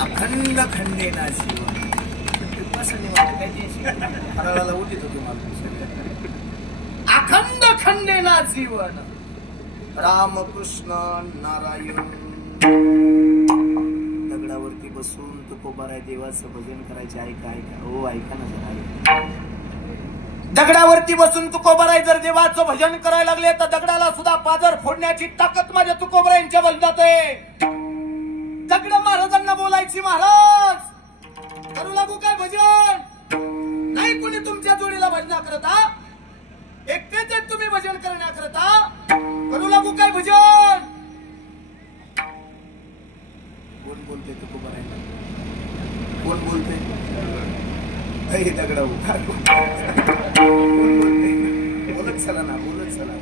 अखंड खंडेना शिव अखंड खंडेना जीवन रामकृष्ण नारायण दगडावरती बसून तुकोबाराय देवाचं भजन करायचे. ऐका ऐका हो, ऐका ना जरा. दगडावरती बसून तुकोबाराय जर देवाचं भजन करायला लागले तर दगडाला सुद्धा पाजर फोडण्याची ताकद माझ्या तुकोबारायांच्या भजनात आहे. दगड महाराजांना बोलायची, महाराज करू लागू काय भजन? नाही कोणी तुमच्या जोडीला भजना करता, एकटेच तुम्ही भजन करण्याकरता करू लागू काय भजन? कोण बोलते तुकोबारायांना? कोण बोलते? दगडा बोलत चला ना, बोलत चला.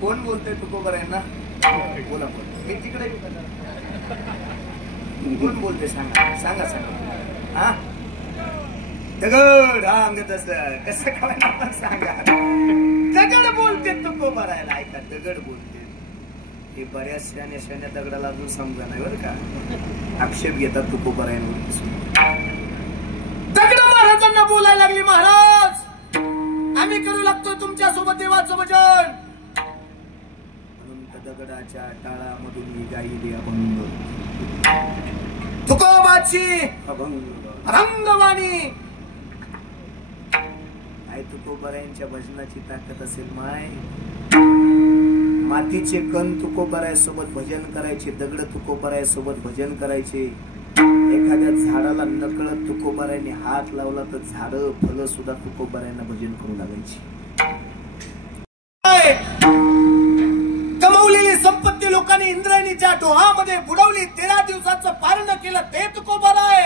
कोण बोलते तुकोबारायांना? बोला बोल. हे तिकडे कोण बोलते? सांगा सांगा सांगा. हा दगड अंग तस कसं काय सांगा. दगड बोलते तुकोबारायला. ऐका, दगड बोलते. हे बऱ्याच शान्या दगडाला अजून समजा नाही बरं का. आक्षेप घेतात तुकोबारायांवरती. दगड महाराजांना बोलायला लागली, महाराज आम्ही करू लागतोय तुमच्या सोबत देवाचं भजन. म्हणून दगडाच्या टाळामधून ही गायली अभंग तुकोबाची रंगवाणी. आई तुकोबारायांच्या भजनाची ताकद असेल माय. मातीचे कण तुकोबारायांसोबत भजन करायचे, दगड तुकोबारायांसोबत भजन करायचे. एखाद्या झाडाला नकळत तुकोबारायांनी हात लावला तर झाड फळ सुद्धा तुकोबारायांना भजन करू लागायची. कमवलेली संपत्ती लोकांनी इंद्रायणीच्या डोहामध्ये बुडवली. 13 दिवसाचं पारण केलं ते तुकोबाराय.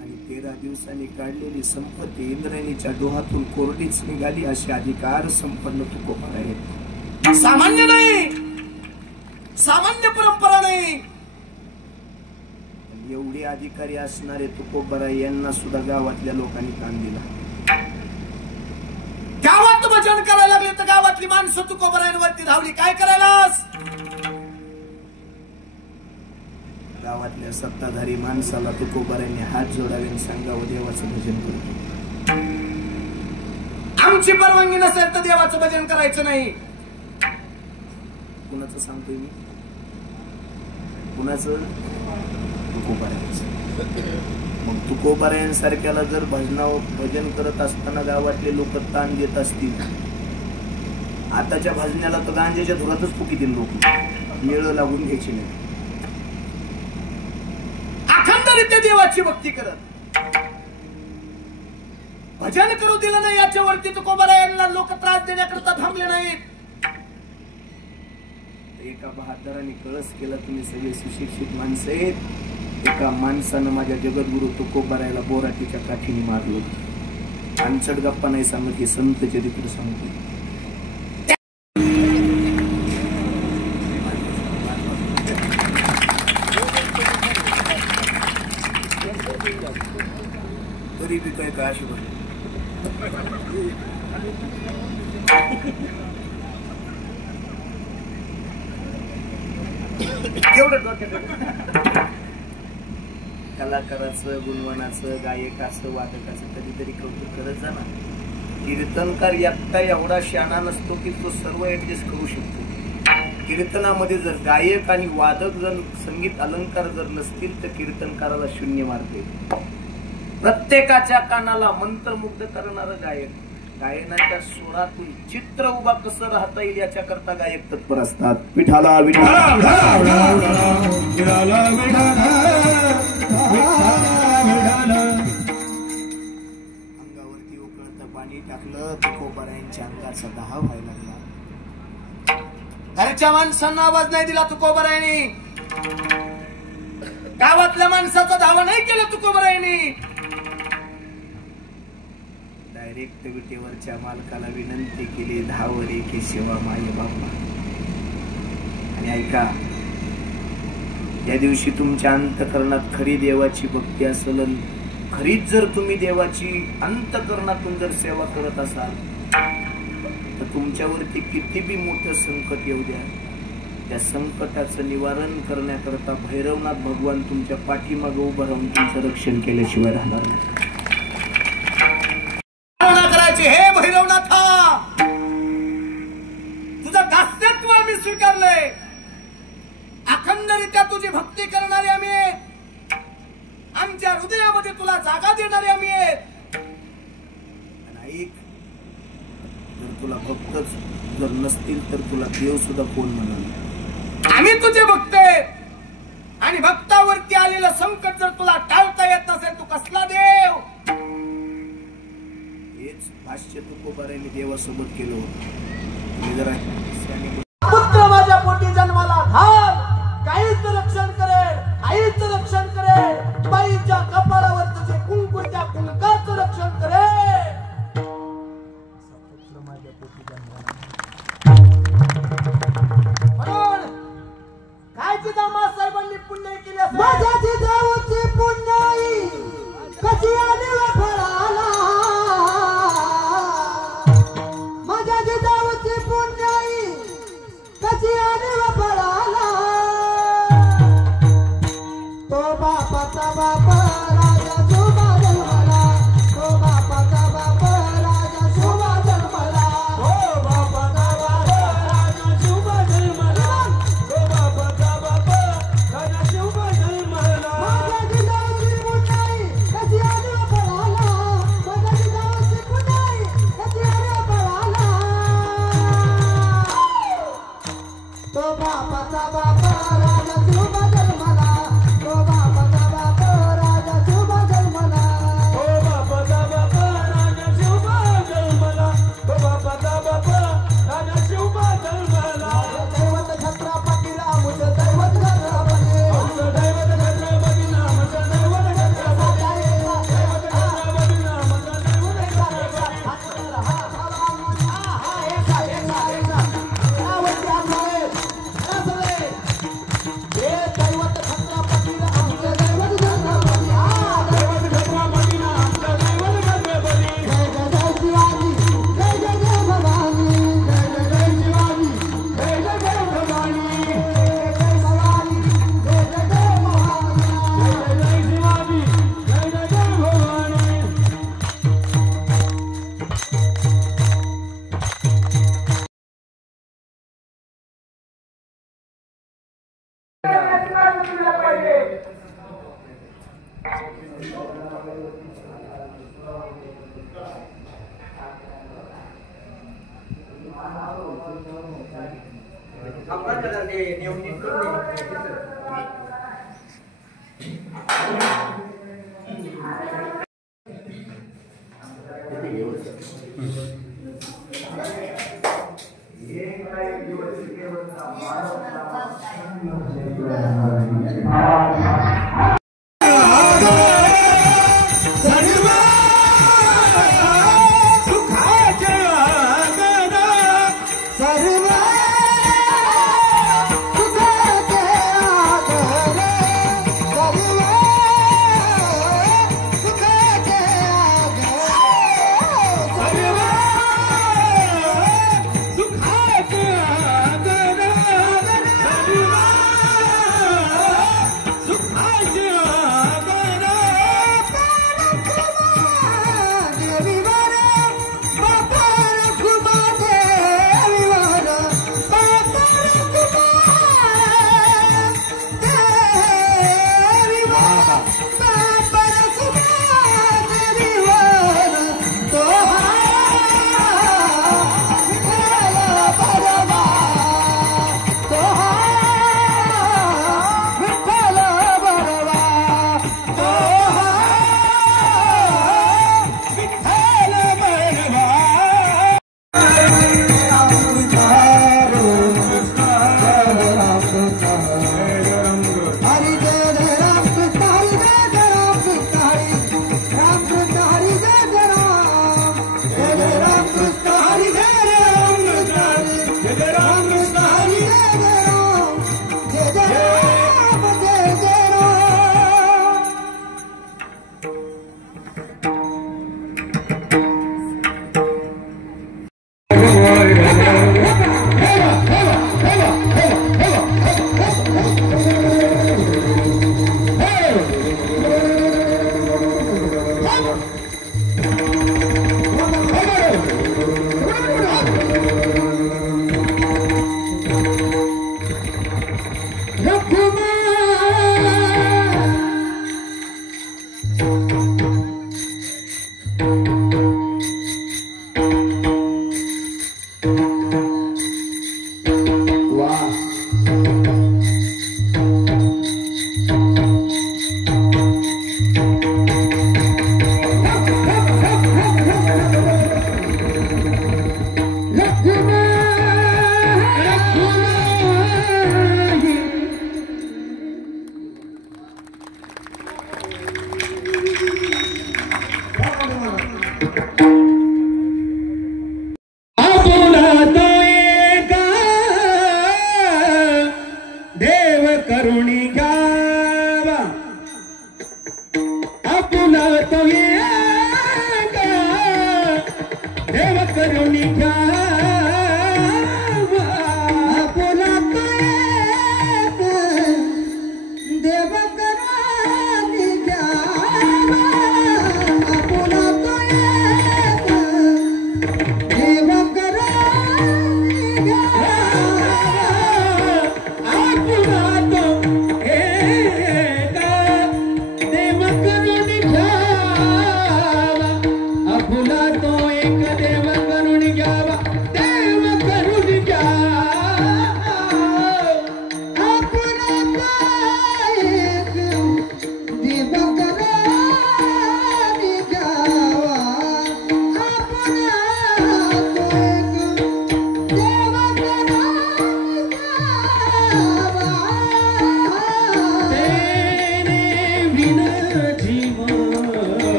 आणि 13 दिवसांनी काढलेली संपत्ती इंद्रायणीच्या डोहातून कोरडीच निघाली. अशी अधिकार संपन्न तुकोबाराय. सामान्य नाही, सामान्य परंपरा नाही. एवढे अधिकारी असणारे तुकोबाराय यांना सुद्धा गावातल्या लोकांनी कान दिला. गावात भजन करायला लागले तर गावातली माणसं तुकोबारायांवरती धावली. काय करायलास? गावातल्या सत्ताधारी माणसाला तुकोबारायांनी हात जोडावे आणि सांगावं देवाचं भजन करू. आमची परवानगी नसेल तर देवाचं भजन करायचं नाही. कुणाचं सांगतोय मी? कुणाचं? तुकोबारायांचं. मग तुकोबारायांसारख्याला जर भजन करत असताना गावातले लोक ताण देत असतील, आताच्या भजनाला तर गांजेच्या धुरातच फुकीतील लोक येळ लागून घ्यायची नाही. अखंडरित्या देवाची भक्ती करत भजन करू दिलं नाही. याच्यावरती तुकोबारायांना लोक त्रास देण्याकरता थांबले नाहीत. एका बहादराने कळस केला, तुम्ही सगळे सुशिक्षित माणसं आहेत. एका माणसानं माझ्या जगद्गुरु तुकोबारायला बोराटीच्या काठीने मारलं. अनचट गप्पा नाही सांगत, हे संत चरित्र सांगतो. तरी बी काय काय अशी कलाकाराचं, गुणवणाचं, गायकाचं, वादकाचं कधीतरी कौतुक करत जा ना. कीर्तनकार एकटा एवढा शहाणा नसतो की तो सर्व ऍडजस्ट करू शकतो. कीर्तनामध्ये जर गायक आणि वादक जर संगीत अलंकार जर नसतील तर कीर्तनकाराला शून्य मारते. प्रत्येकाच्या कानाला मंत्रमुग्ध करणारं गायक, गायनाच्या स्वरातून चित्र उभा कसं राहता येईल याच्याकरता गायक तत्पर असतात. विठाला विठाला अंगावरती उकळतं पाणी टाकलं, तुकोबारायांच्या अंगाचा दहा व्हायला लागला. घरच्या माणसांना आवाज नाही दिला तुकोबारायांनी. गावातल्या माणसाचा धावा नाही केला तुकोबारायांनी. डायरेक्ट विटेवरच्या मालकाला विनंती केली, धावरे की सेवा माय बाप्पा. आणि ऐका, या दिवशी तुमच्या अंतकरणात खरी देवाची भक्ती असेल, खरीच जर तुम्ही देवाची अंतकरणातून जर सेवा करत असाल, तर तुमच्यावरती किती बी मोठं संकट येऊ द्या, त्या संकटाचं निवारण करण्याकरता भैरवनाथ भगवान तुमच्या पाठीमागे उभं राहून तुमचं रक्षण केल्याशिवाय राहणार नाही. करायचे, हे भैरवनाथा, तुझं दास्यत्व आम्ही स्वीकारलंय, अखंडरित्या तुझी भक्ती करणारे आम्ही आहेत, आमच्या हृदयामध्ये तुला जागा देणारे आम्ही आहेत. ऐक, जर तुला भक्तच जर नसतील तर तुला देव सुद्धा कोण म्हणाल. आम्ही तुझे भक्त आहेत, आणि भक्तावरती आलेलं संकट जर तुला टाळता येत नसेल, तू कसला देव. हेच भाष्य तुकोबारांनी देवासोबत केलं होतं. जरा पुत्र माझ्या पोटी जन्माला घाल, काहीच रक्षण करेल, आईच रक्षण करेल, बाईच्या कपाळावर तुझे कुंकू त्या कुंकाचं रक्षण करेल. पुत्र माझ्या पोटी जन्माला म्हणून काय जिजामा साहेबांनी पुण्य केले असेल. माझ्या जिजाऊची पुण्याई कशी आली फळाला, माझ्या जिजाऊची पुण्याई कशी आली फळाला. तो बापाचा बाप राजा शोभा जन्मला, तो बापाचा बाप राजा शोभा जन्मला, तो बापाचा बाप राजा शोभा जन्मला, तो बापाचा बाप राजा शोभा जन्मला. माझ्या जिजाऊची पुण्याई कशी आली फळाला, माझ्या जिजाऊची पुण्याई कशी आली फळाला. तो बापाचा बाप राजा शोभा जन्मला, तो बापाचा बाप राजा शोभा जन्मला, तो बापाचा बाप राजा शोभा जन्मला, तो बापाचा बाप राजा शोभा जन्मला. दैवत छत्रपती रामचं दैवत छत्रपती, आमचं दैवत छत्रपती नामचं दैवत छत्रपती, दैवत छत्रपती नामचं दैवत छत्रपती.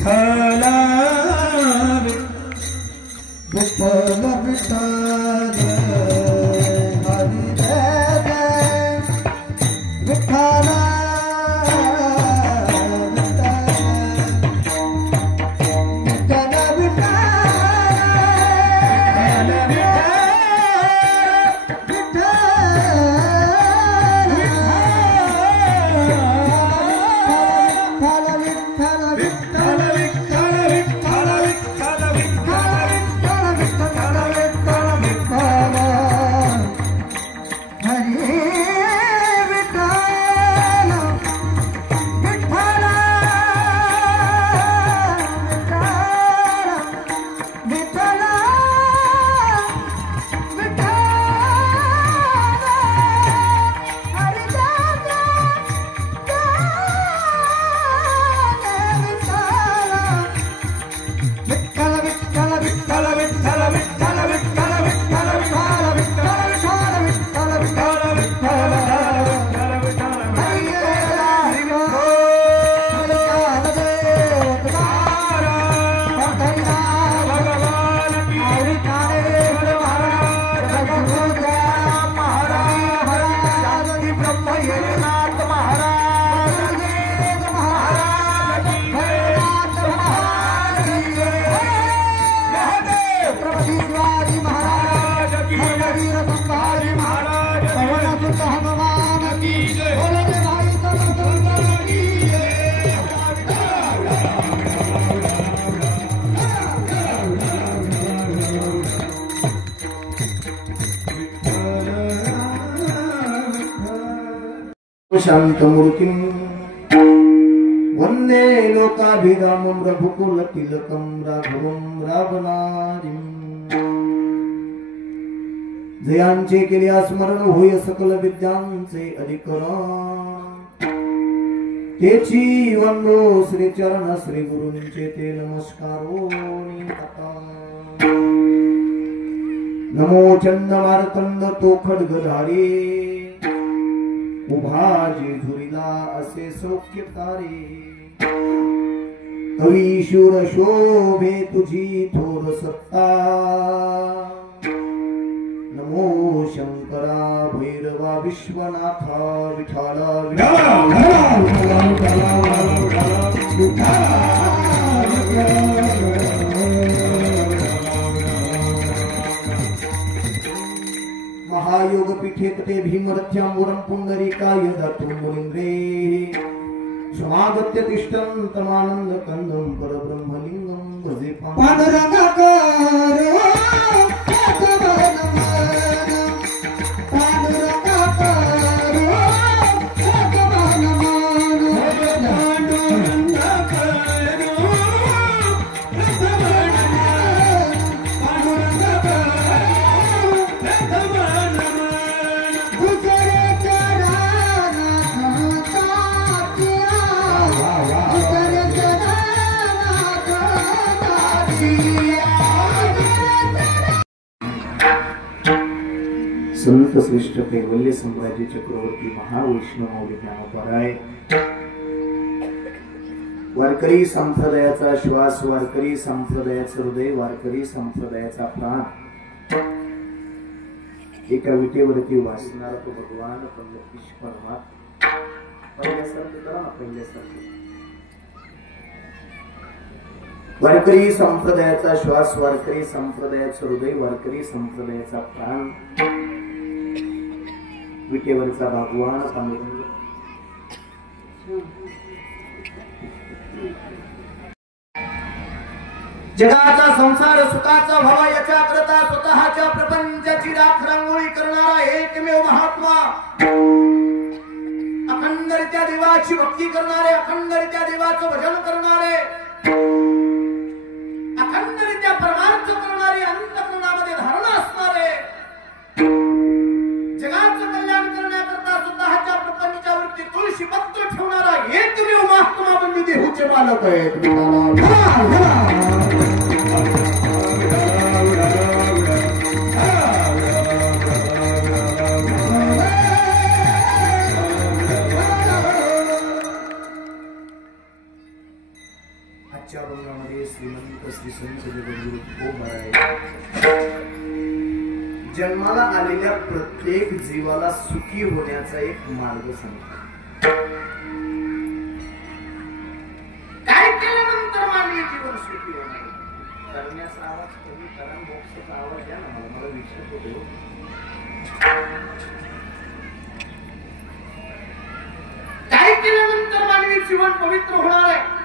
विठ्ठल गोपाल विठ्ठल हरी जय जय विठ्ठल शांतमूर्तिं वंदे लोकाभिरामं रघुकुल तिलकं राघवं रावणारिं जयांचे केल्या स्मरण होय सकल विद्यांचे अधिकरण तेची वंदो श्री चरण श्री गुरूंचे ते नमस्कारो नमो चंद मारतंड तो खड्गधारी उभा जेजुरीला असे सौख्य तारे कवीशूर शोभे तुझी थोर सत्ता नमो शंकरा भैरवा विश्वनाथा विठाला महायोग पीठे कटे भीमरथ्याम्बुरं पुंडरीकाय दत्तं मुनीन्द्रे समागत्य तिष्ठं तमानंद कंदं परब्रह्मलिंगं भजे पांडुरंगाकार संत श्रेष्ठ कैवल्य संभाजी चक्रवर्ती महावैष्णव ज्ञानोबराय वारकरी संप्रदायाचा श्वास वारकरी संप्रदायाचं हृदय वारकरी संप्रदायाचा प्राण एका विटेवरती वासणारा तो भगवान पंडित परमात्मा पहिल्यासारखं करा ना पहिल्यासारखं वारकरी संप्रदायाचा श्वास वारकरी संप्रदायाचं हृदय वारकरी संप्रदायाचा प्राण विटेवरचा भगवान पांडुरंग जगाचा संसार सुखाचा व्हावा याच्याकरता स्वतःच्या प्रपंचाची राख रांगोळी करणारा एकमेव महात्मा अखंडरित्या देवाची भक्ती करणारे अखंडरित्या देवाचं भजन करणारे अखंडरित्या परमार्थ करणारे अंतःकरणामध्ये धारणा असणारे जगाचं कल्याण करण्याकरता स्वतःच्या प्रपंचावरती तुळशी पत्र ठेवणारा एकमेव महात्मा म्हणजे देहूचे मालक आहेत. आजच्या अभंगामध्ये श्रीमंत श्री संत जगद्गुरु तुकोबाराय जन्माला आलेल्या प्रत्येक जीवाला सुखी होण्याचा एक मार्ग सांगतात. काय केल्यानंतर मानवी जीवन सुखी होणार? करण्याचा आवाज कमी करा, मोक्षाचा आवाज द्या ना मला विचार होतो. काय केल्यानंतर मानवी जीवन पवित्र होणार आहे?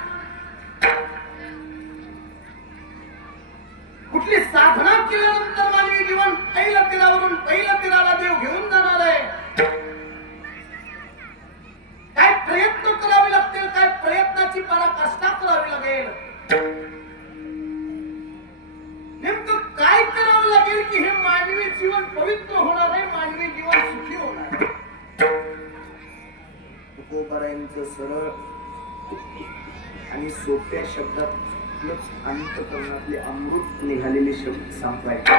कुठली साधना केल्यानंतर मानवी जीवन पहिल्या तीरावरून पहिल्या तीराला देव घेऊन जाणार आहे? काय प्रयत्न करावे लागतील? काय प्रयत्नाची पराकाष्ठा करावी लागेल? नेमकं काय करावं लागेल की हे मानवी जीवन पवित्र होणार आहे, मानवी जीवन सुखी होणार आहे? तुकोबारायांचं सरळ आणि सोप्या शब्दात अंतःकरणातले अमृत निघालेले शब्द सांगायचे.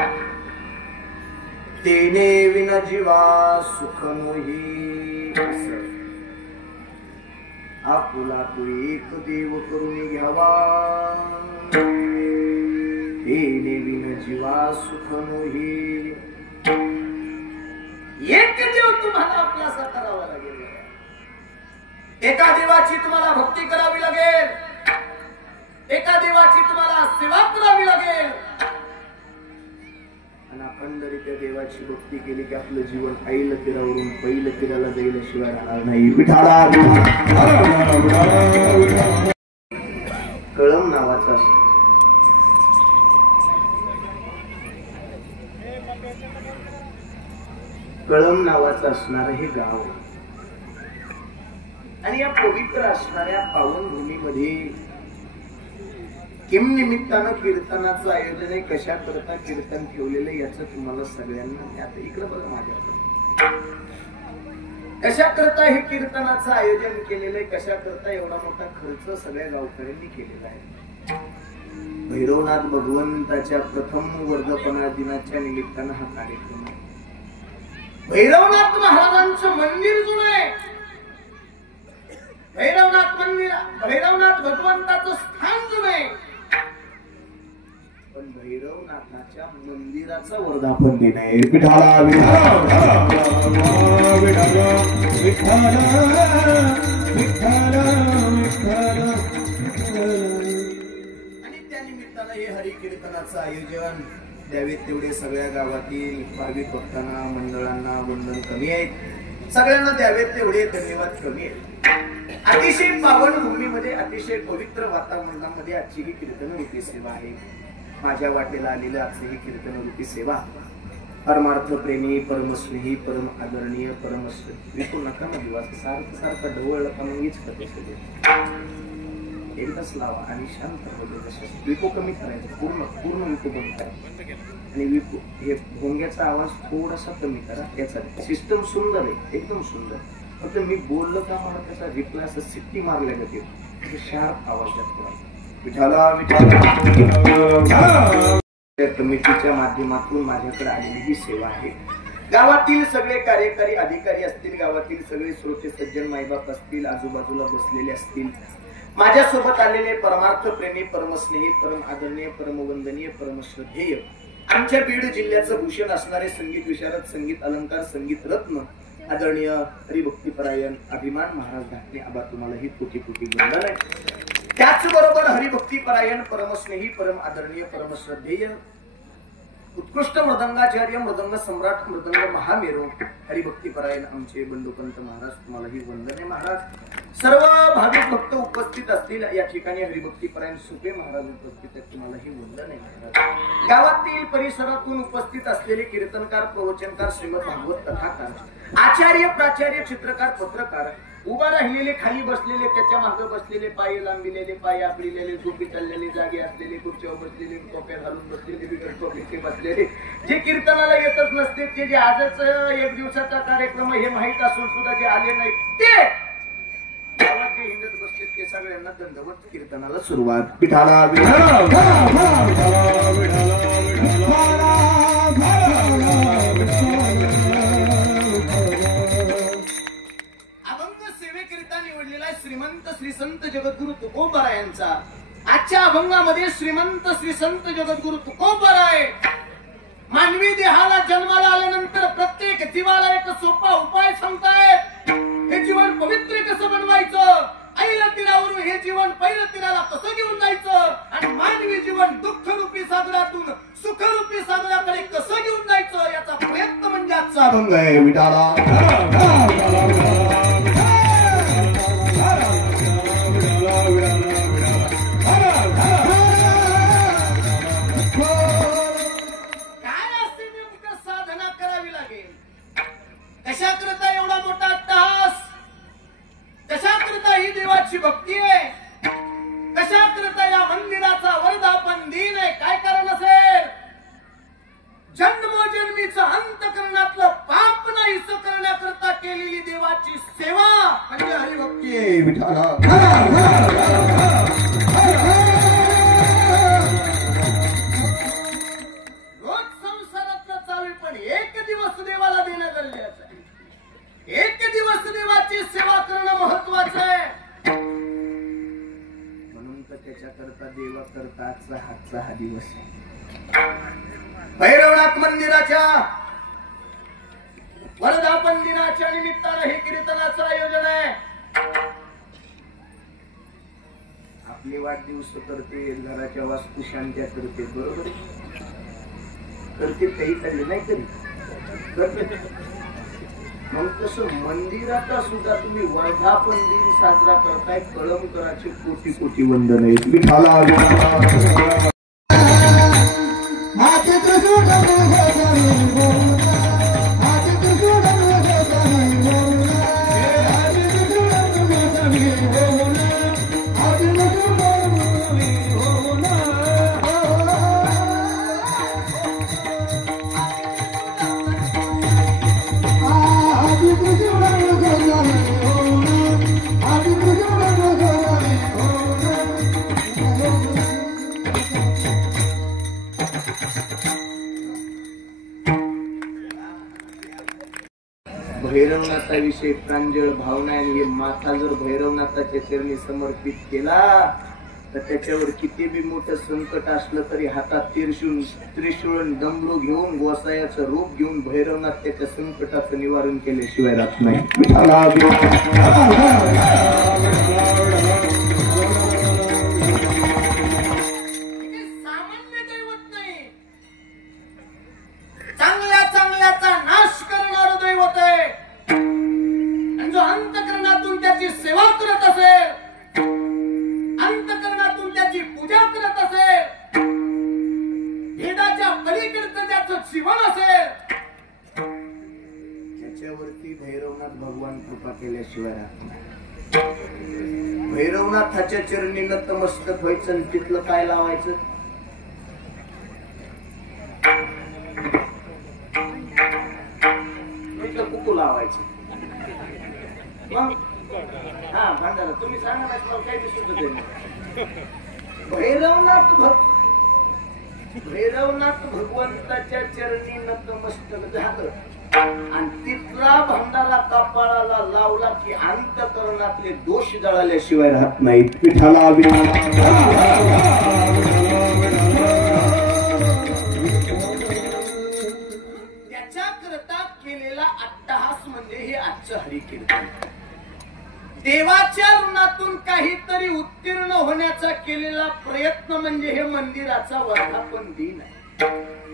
तेने विना जीवा सुख मोही आपुला तू एक देव करून घ्यावा. तेने विना जीवा सुख मोही एक देव तुम्हाला आपलासा करावा लागेल. एका देवाची तुम्हाला भक्ती करावी लागेल, एका देवाची तुम्हाला सेवा करावी लागेल. आणि अखंडरित्या देवाची भक्ती केली की आपलं जीवन पहिलं तीरावरून पहिलं तीराला जाईल्याशिवाय राहणार नाही. कळम नावाचा कळम नावाचं असणार हे गाव आणि या पवित्र असणाऱ्या पावनभूमीमध्ये किम निमित्तानं कीर्तनाचं आयोजन आहे, कशा करता कीर्तन ठेवलेलं याचं तुम्हाला सगळ्यांना आता इकडे बघा माझ्याकडे कशा करता हे कीर्तनाचं आयोजन केलेलं आहे, कशा करता एवढा मोठा खर्च सगळ्या गावकऱ्यांनी केलेला आहे. भैरवनाथ भगवंताच्या प्रथम वर्धापना दिनाच्या निमित्तानं हा कार्यक्रम आहे. भैरवनाथ महाराजांचं मंदिर जुनं आहे, भैरवनाथ मंदिर भैरवनाथ भगवंताचं स्थान जुनं आहे, पण भैरवनाथाच्या मंदिराचा वर्धापन दिन आहे. आणि त्या निमित्तानं हे हरी कीर्तनाचं आयोजन द्यावेत तेवढे सगळ्या गावातील भाविक भक्तांना मंडळांना वंदन कमी आहेत, सगळ्यांना द्यावेत तेवढे धन्यवाद कमी आहेत. अतिशय पावन भूमीमध्ये अतिशय पवित्र वातावरणामध्ये आजची ही कीर्तन रूपी सेवा आहे. माझ्या वाटेला आलेलं आजची ही कीर्तन रूपी सेवा परमार्थ प्रेमी परमस्नेही परम आदरणीय परमश्री विकू नका मध्ये वाच सारखं सारखं ढवळलं का मग हीच करते सगळे एकदाच लावा आणि शांत होते. विको कमी करायचं, पूर्ण पूर्ण विको बंद करा आणि विको हे भोंग्याचा आवाज थोडासा कमी करा. याचा सिस्टम सुंदर आहे, एकदम सुंदर. फक्त मी बोललो का मला त्याचा रिप्लाय असं सिट्टी मारल्या जाते, शार्प आवाजात. कमिटीच्या माध्यमातून माझ्याकडे आलेली ही सेवा आहे. गावातील सगळे कार्यकारी अधिकारी असतील, गावातील सगळे श्रोते सज्जन माईबाप असतील, आजूबाजूला बसलेले असतील, माझ्यासोबत आलेले परमार्थ प्रेमी परमस्नेही परम आदरणीय परमवंदनीय परमश्रद्धेय आमच्या बीड जिल्ह्याचं भूषण असणारे संगीत विशारद संगीत अलंकार संगीत रत्न आदरणीय हरिभक्तीपरायण अभिमान महाराज धाकटे आबा तुम्हाला ही कोटी कोटी वंदन आहे. त्याचबरोबर हरिभक्तीपरायण परमस्नेही परम आदरणीय परमश्रद्धेय उत्कृष्ट मृदंगाचार्य मृदंग सम्राट मृदंग महामेरू हरिभक्तीपरायण आमचे बंडूपंत महाराज तुम्हाला ही वंदन आहे. महाराज सर्व भाविक भक्त उपस्थित असतील या ठिकाणी हरिभक्तीपरायण सुपे महाराज उपस्थित आहेत, तुम्हाला ही वंदन आहे. महाराज गावातील परिसरातून उपस्थित असलेले कीर्तनकार प्रवचनकार श्रीमद भागवत कथाकार आचार्य प्राचार्य चित्रकार पत्रकार उभा राहिलेले खाली बसलेले त्याच्या मागे बसलेले पाय लांबिलेले पाय आपलेले झोपी चाललेले जागे असलेले खुर्चीवर बसलेले टोप्या घालून बसलेले बिगर टोपीचे बसलेले जे कीर्तनाला येतच नसते ते जे आजच एक दिवसाचा कार्यक्रम हे माहीत असून सुद्धा जे आले नाही ते गावात जे हिंडत बसले ते सगळ्यांना दंडवत कीर्तनाला सुरुवात. विठाला श्रीमंत श्री संत जगद्गुरु तुकोबारायांचा आजच्या अभंगामध्ये श्रीमंत श्री संत जगद्गुरु तुकोबराय मानवी देहाला जन्माला आल्यानंतर प्रत्येक जीवाला एक सोपा उपाय सांगतायत. हे जीवन पवित्र कसं बनवायचं, आईला तीरावरून हे जीवन पहिलं तीराला कसं घेऊन जायचं आणि मानवी जीवन दुःखरूपी सागरातून सुखरूपी सागराकडे कसं घेऊन जायचं याचा प्रयत्न म्हणजे आजचा अभंग आहे. विठाला कशाकरता एवढा मोठा अट्टहास, कशाकरता ही देवाची भक्ती आहे, कशाकरता या मंदिराचा वर्धापन दिन आहे, काय कारण असेल? जन्मोजन्मीचं अंतकरणातलं पाप नाहीसं करण्याकरता केलेली देवाची सेवा म्हणजे हरिभक्ती आहे. विठाला रोज संसारातलं चालू पण एक दिवस देवाला देणं गरजेचं आहे. एक दिवस देवाची सेवा करणं महत्वाचं आहे. म्हणून तर त्याच्याकरता देवा करता हातचा हा दिवस आहे. भैरवनाथ मंदिराच्या वर्धापन दिनाच्या निमित्तानं हे कीर्तनाचं आयोजन आहे. आपली वाढदिवस करते, घराच्या वास्तुशांत्या करते, बरोबर करते, काही करले नाही तरी मग तसं मंदिराचा सुद्धा तुम्ही वर्धापन दिन साजरा करताय. कळमकराचे कोटी कोटी वंदन आहेत. विठाला भैरवनाथाविषयी प्रांजळ भावना आहे. हे माथा जर भैरवनाथाच्या चरणी समर्पित केला तर त्याच्यावर किती बी मोठं संकट असलं तरी हातात त्रिशूळ डमरू घेऊन गोसायाचं रूप घेऊन भैरवनाथ त्याच्या संकटाचं निवारण केल्याशिवाय राहत नाही. सामान्य दैवत नाही, चांगल्या चांगल्याचा नाश करणारं दैवत आहे. आणि जो अंतकरणातून त्याची सेवा करत असेल, अंतकरणातून त्याची पूजा करत असेल, भेदाच्या पलीकडचं त्याचं जीवन असेल, त्याच्यावरती भैरवनाथ भगवान कृपा केल्याशिवाय राहत नाही. भैरवनाथाच्या चरणी नतमस्तक व्हायचं आणि तिथलं काय लावायचं? कुकू लावायचं. मग हा भांडारा तुम्ही सांगा ना, मला काही दिसत भैरवनाथ भगवंताच्या चरणी नतमस्तक झालं आणि तिथला भंडारा कपाळाला लावला की अंतकरणातले दोष जळाल्याशिवाय राहत नाहीत. विठाला त्याच्याकरता केलेला अट्टहास म्हणजे हे आजचं हरिकीर्तन. देवाच्या ऋणातून काहीतरी उत्तीर्ण होण्याचा केलेला प्रयत्न म्हणजे हे मंदिराचा वर्धापन दिन आहे.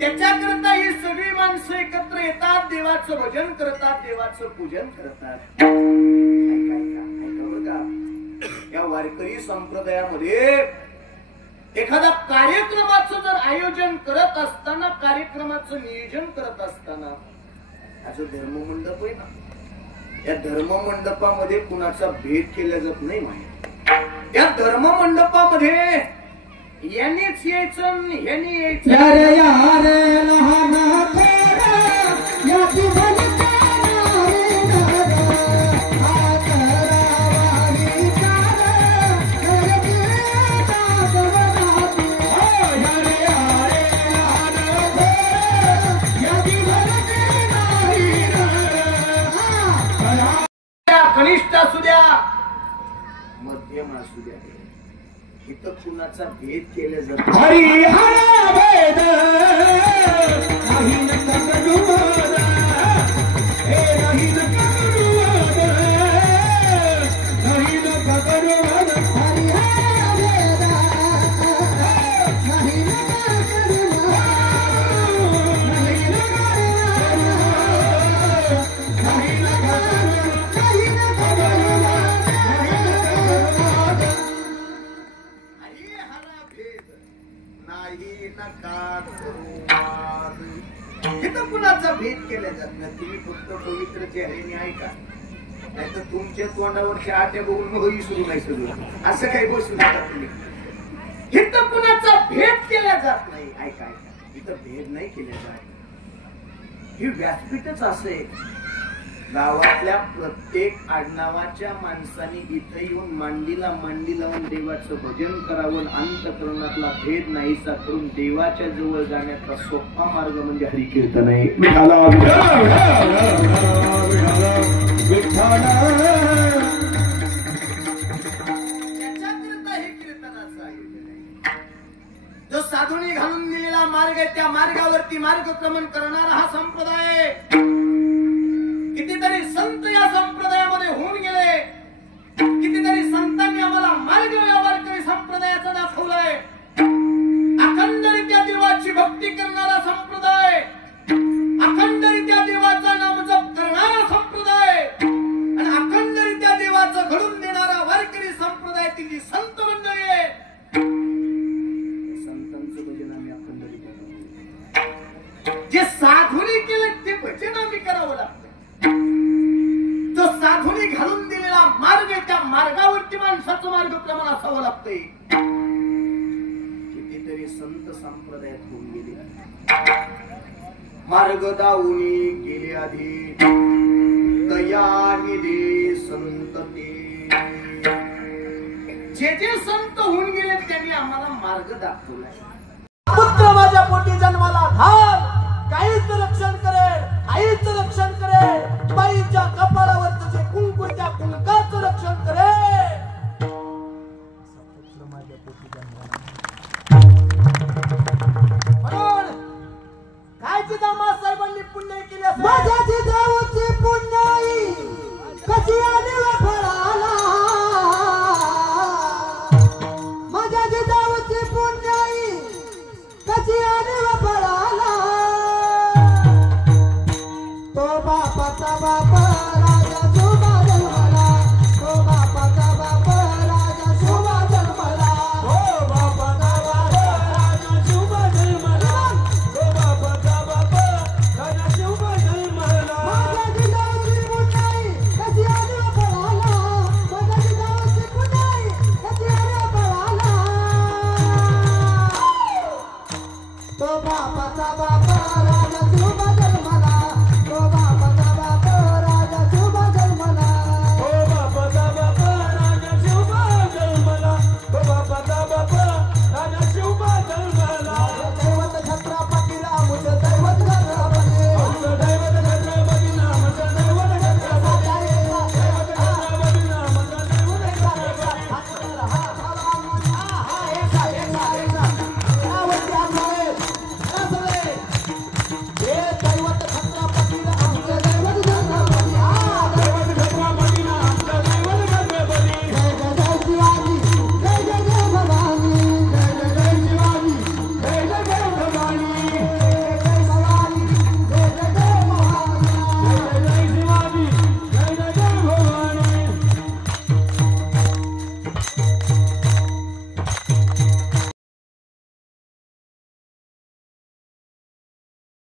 त्याच्याकरता ही सगळी माणसं एकत्र येतात, देवाचं भजन करतात, देवाचं पूजन करतात. या वारकरी संप्रदायामध्ये एखादा कार्यक्रमाचं जर आयोजन करत असताना, कार्यक्रमाचं नियोजन करत असताना असं धर्ममंडप आहे ना, या धर्ममंडपामध्ये कुणाचा भेद केला जात नाही. माहिती या धर्ममंडपामध्ये यांनीच यायचं, यांनी यायचं. कनिष्ठ असू द्या, मध्यम असू द्या, इथं कुणाचा भेद केला जातो. हरी हर भेद नाही नका करू वाद, हे नाही नका करू वाद, नाही नका करू वाद. हरी हर भेद नाही नका करू वाद, नाही नका करू वाद, नाही नका करू वाद, नाही नका करू वाद. नाही नका करू वाद. इथं कुणाचा भेद केला जात नाही. तुम्ही फक्त पवित्र चेहऱ्याने ऐका, नाही तर तुमच्या तोंडावरच्या आट्या बघून होई सुरू नाही सगळं असं काही बसू नका तुम्ही. इथं कुणाचा भेद केला जात नाही. ऐका इथं भेद नाही केला जात. हे व्यासपीठच असे, गावातल्या प्रत्येक आडनावाच्या माणसाने इथं येऊन मांडीला मांडी लावून देवाचं भजन करावं. अंतःकरणातला भेद नाहीसा करून देवाच्या जवळ जाण्याचा सोपा मार्ग म्हणजे हरिकीर्तन आहे. त्याच्याकरिता हे कीर्तनाचं आयोजन आहे. जो साधूने घालून दिलेला मार्ग आहे त्या मार्गावरती मार्गक्रमण करणारा हा संप्रदाय आहे. कितीतरी संत या संप्रदायामध्ये होऊन गेले, कितीतरी संतांनी आम्हाला मार्ग व्यवहारकरी संप्रदायाचा दाखवलाय. अखंडरित्या देवाची भक्ती करणारा संप्रदाय, अखंडरित्या देवाचा नामजप करणारा संप्रदाय आणि अखंडरित्या देवाचं घडून देणारा वारकरी संप्रदायातील जी संत मंडळी आहे, संतांचं भजन आम्ही अखंडरित्या करतो. जे साधूने केले ते भजन आम्ही करावं लागतं. जो साधूने घालून दिलेला मार्ग आहे त्या मार्गावरती माणसाचं मार्गक्रमण असावं लागतंय. कितीतरी संत संप्रदायात होऊन गेले, मार्ग दाऊनी गेले आधी दयानिधी संत ते. जे जे संत होऊन गेले त्यांनी आम्हाला मार्ग दाखवलाय. पुत्र माझ्या पोटी जन्माला घाल, काहीच रक्षण करेल, आईच रक्षण करेल. बाईच्या कपाळावर जे कुंकू त्या कुंका